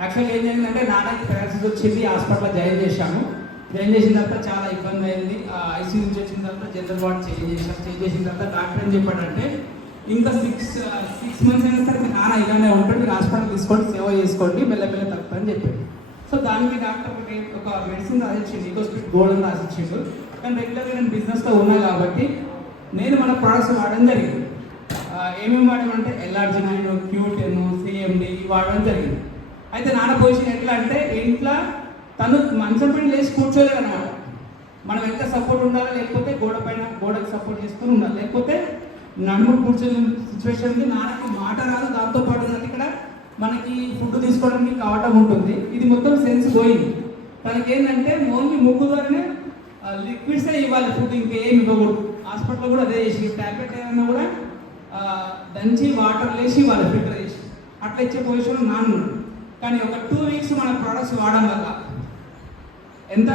యాక్చువల్గా ఏం జరిగిందంటే నాన్నకి పారాలసిస్ వచ్చింది, హాస్పిటల్లో జాయిన్ చేశాము. జాయిన్ చేసిన తర్వాత చాలా ఇబ్బంది అయింది. ఐసీయూ నుంచి వచ్చిన తర్వాత జనరల్ వార్డ్ చేంజ్ చేసిన తర్వాత డాక్టర్ ఏం చెప్పాడంటే ఇంకా సిక్స్ మంత్స్ అయినా సరే మీ నాన్న ఇలానే ఉంటాడు, మీరు హాస్పిటల్ తీసుకోండి, సేవ చేసుకోండి, మెల్లమెల్ల తప్పని చెప్పాడు. సో దానికి డాక్టర్ ఒక మెడిసిన్ రాసిచ్చిండు, ఈకోస్పిట్ గోల్డ్ అని రాసిచ్చిండు. కానీ రెగ్యులర్గా నేను బిజినెస్లో ఉన్నా కాబట్టి నేను మన ప్రొడక్ట్స్ వాడడం జరిగింది. ఏమేమి వాడమంటే ఎల్ఆర్జినైన్, క్యూటెన్, సిఎండి వాడడం జరిగింది. అయితే నాన్న పొజిషన్ ఎట్లా అంటే ఇంట్లో తను మంచం పైన లేచి కూర్చోలేదు అన్నమాట. మనం ఎంత సపోర్ట్ ఉండాలి, లేకపోతే గోడకు సపోర్ట్ చేసుకొని ఉండాలి, లేకపోతే నడుము కూర్చొని సిచ్యువేషన్కి నాన్నకి మాట రాదు. దాంతోపాటు ఇక్కడ మనకి ఫుడ్ తీసుకోవడానికి కావటం ఉంటుంది. ఇది మొత్తం సెన్స్ పోయింది. తనకి ఏంటంటే ఓన్లీ ముగ్గు ద్వారానే లిక్విడ్సే ఇవ్వాలి, ఫుడ్ ఇంకేమి ఇవ్వకూడదు. హాస్పిటల్లో కూడా అదే చేసి ట్యాబ్లెట్ ఏమైనా కూడా దంచి వాటర్ వేసి ఇవ్వాలి, ఫిల్టర్ చేసి అట్లా ఇచ్చే పొజిషన్ నాన్న. కానీ ఒక 2 వీక్స్ మన ప్రోడక్ట్స్ వాడడం వల్ల ఎంత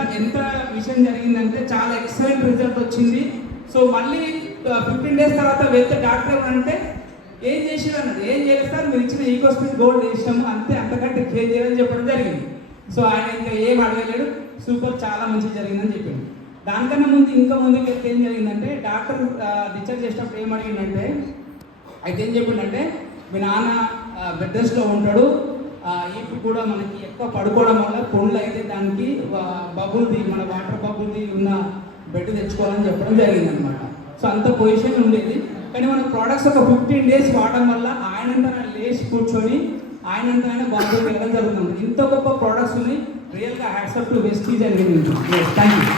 విషయం జరిగిందంటే చాలా ఎక్సలెంట్ రిజల్ట్ వచ్చింది. సో మళ్ళీ 15 days తర్వాత వెళ్తే డాక్టర్ అంటే ఏం చేసారు అన్నది, ఏం చేస్తారు మీరు ఇచ్చిన ఈకోస్పిట్ గోల్డ్ వేసాము అంతే, అంతకంటే కేర్ చేయాలని చెప్పడం జరిగింది. సో ఆయన ఇంకా ఏం అడగలేడు, సూపర్ చాలా మంచిగా జరిగిందని చెప్పింది. దానికన్నా ముందుకు వెళ్తే ఏం జరిగిందంటే డాక్టర్ డిశ్చార్జ్ చేసినప్పుడు ఏం అడిగిందంటే, అయితే ఏం చెప్పిందంటే మీ నాన్న బెడ్ రెస్ట్లో ఉంటాడు, ఇప్పుడు కూడా మనకి ఎక్కువ పడుకోవడం వల్ల పుండ్లు అయితే దానికి బబుల్ది మన వాటర్ బబుల్ది ఉన్న బెడ్ తెచ్చుకోవాలని చెప్పడం జరిగిందనమాట. సో అంత పొజిషన్ ఉండేది. కానీ మన ప్రోడక్ట్స్ ఒక 15 days వాడడం వల్ల ఆయనంతా లేచి కూర్చొని ఆయనంతా బాత్రూమ్కి వెళ్ళడం జరుగుతుంది. ఇంత గొప్ప ప్రోడక్ట్స్ని రియల్గా హ్యాట్సప్ టు వెస్టీజ్ అని థ్యాంక్ యూ.